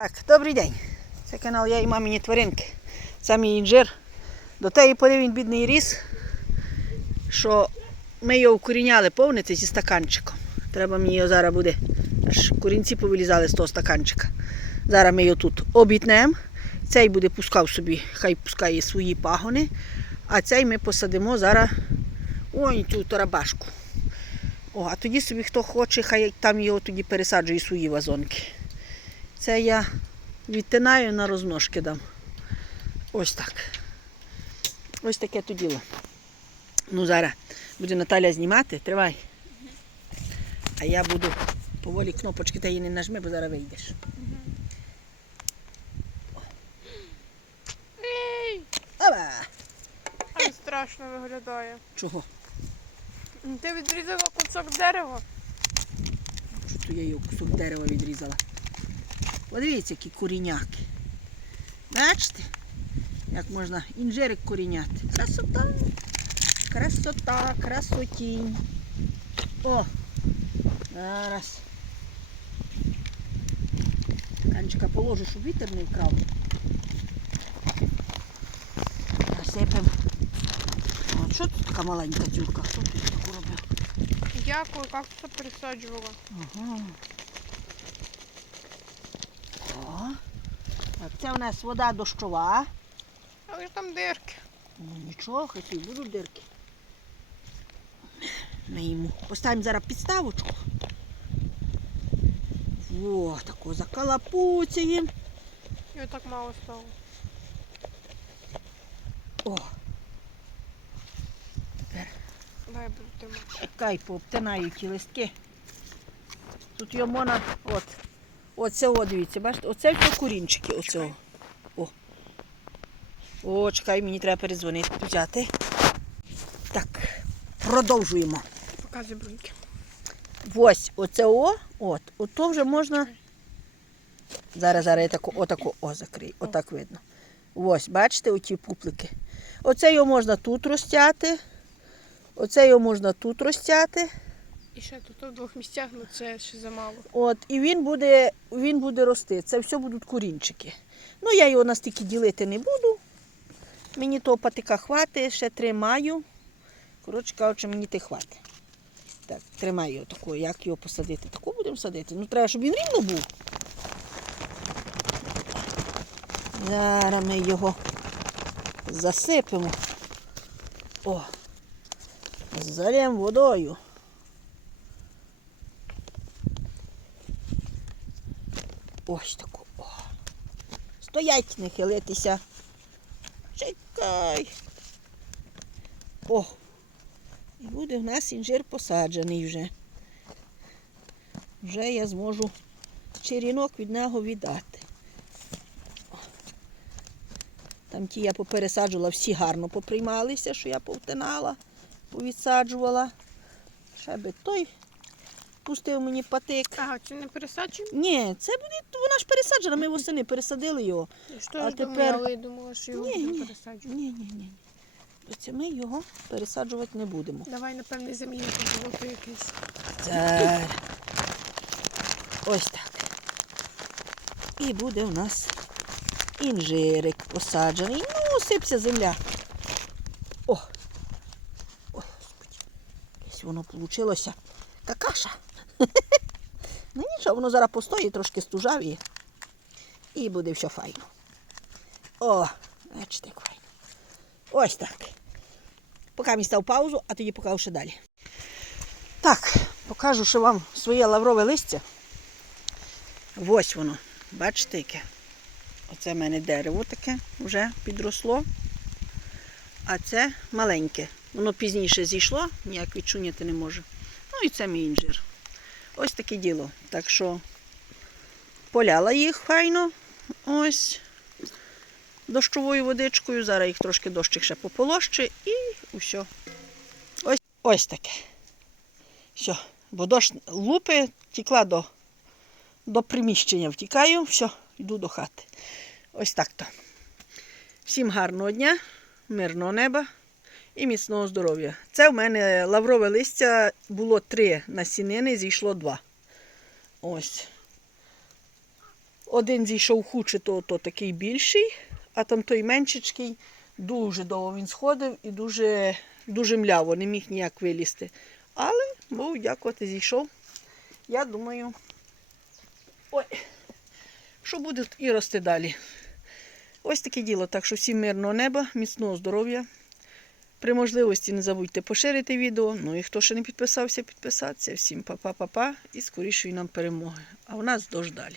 Так, добрий день. Це канал Я і мамині тваринки. Це мій інжир. До тієї пори він бідний ріс, що ми його вкоріняли повнити зі стаканчиком. Треба мені його зараз буде. Аж корінці повилізали з того стаканчика. Зараз ми його тут обітнемо. Цей буде пускав собі, хай пускає свої пагони. А цей ми посадимо зараз ой цю тарабашку. О, а тоді собі хто хоче, хай там його тоді пересаджує свої вазонки. Це я відтинаю на розножки дам. Ось так. Ось таке то діло. Ну, зараз буде Наталя знімати, тривай. А я буду поволі кнопочки та її не нажми, бо зараз вийдеш. Опа! Страшно виглядає. Чого? Ти відрізала кусок дерева. Що то я його кусок дерева відрізала? Подивіться, які коріняки. Бачите? Як можна інжирик коріняти. Красота. Красота, красотінь. О! Зараз. Канчика положу, щоб вітер не вкрав. Насипем. Що тут така маленька тюрка? Хто тут таку робив? Дякую, кактуса пересаджувала. Ага. О. Так, це у нас вода дощова. Але ж там дирки. Ну нічого, хай будуть дирки. Ми йому поставимо зараз підставочку. Во, таку закалапуцяємо. І отак мало стало. О, Дай буду тримати. чекай, пообтинаю ті листки. Тут його можна, от, оце, о, дивіться, бачите, оце все курінчики, оцього. О. О, чекай, мені треба передзвонити, взяти. Так, продовжуємо. Показуй бруньки. Ось оце о, от, ото вже можна. Зараз, зараз я таку, отаку о закрию, отак видно. Ось, бачите, оті пуплики. Оце його можна тут розтяти. Оце його можна тут розтяти. І ще тут в двох місцях, ну це ще замало. От, і він буде, він буде рости. Це все будуть корінчики. Ну, я його настільки ділити не буду. Мені того патика хватить, ще тримаю. Коротше кажучи, мені ти хватить. Так, тримаю його такого, як його посадити. Таку будемо садити. Ну, треба, щоб він рівно був. Зараз ми його засипемо. О, залємо водою. Ось таку. О. Стоять, не хилитися. Чекай. О. І буде в нас інжир посаджений вже. Вже я зможу черінок від нього віддати. Там ті я попересаджувала, всі гарно поприймалися, що я повтинала, повідсаджувала. Ще би той пустив мені патик. Ага, це не пересаджуємо? Ні, це буде, вона ж пересаджена, ми восени пересадили його. Що А ж тепер- але я думала, що його Ні, будемо ні. пересаджувати. Ні, ні, ні. Оце ми його пересаджувати не будемо. Давай, напевне, замінимо болото якесь. Це... Ось так. І буде у нас інжирик посаджений. Ну, сипся земля. О! Ой, господи. Якесь воно вийшло. Какаша. Ну нічого, воно зараз постоїть, трошки стужавіє. І буде все файно. О, бачите, як файно. Ось так. Поки мій став паузу, а тоді покажу ще далі. Так, покажу ще вам своє лаврове листя. Ось воно. Бачите, яке? Оце в мене дерево таке вже підросло. А це маленьке. Воно пізніше зійшло, ніяк відчуняти не можу. Ну і це мій інжир. Ось таке діло. Так що поляла їх файно. Ось дощовою водичкою. Зараз їх трошки дощик ще пополоще і все. Ось, ось таке. Все. Бо дощ лупи тікла до, до приміщення. Втікаю, все, йду до хати. Ось так то. Всім гарного дня, мирного неба і міцного здоров'я. Це в мене лаврове листя було три насінини, зійшло два. Ось. Один зійшов хуче, то, то такий більший, а там той меншечкий дуже довго він сходив і дуже, дуже мляво, не міг ніяк вилізти. Але, Богу дякувати, зійшов. Я думаю, ой, що буде і рости далі. Ось таке діло. Так що всім мирного неба, міцного здоров'я. При можливості не забудьте поширити відео. Ну і хто ще не підписався, підписатися. Всім па-па-па-па і скорішої нам перемоги. А у нас дощ далі.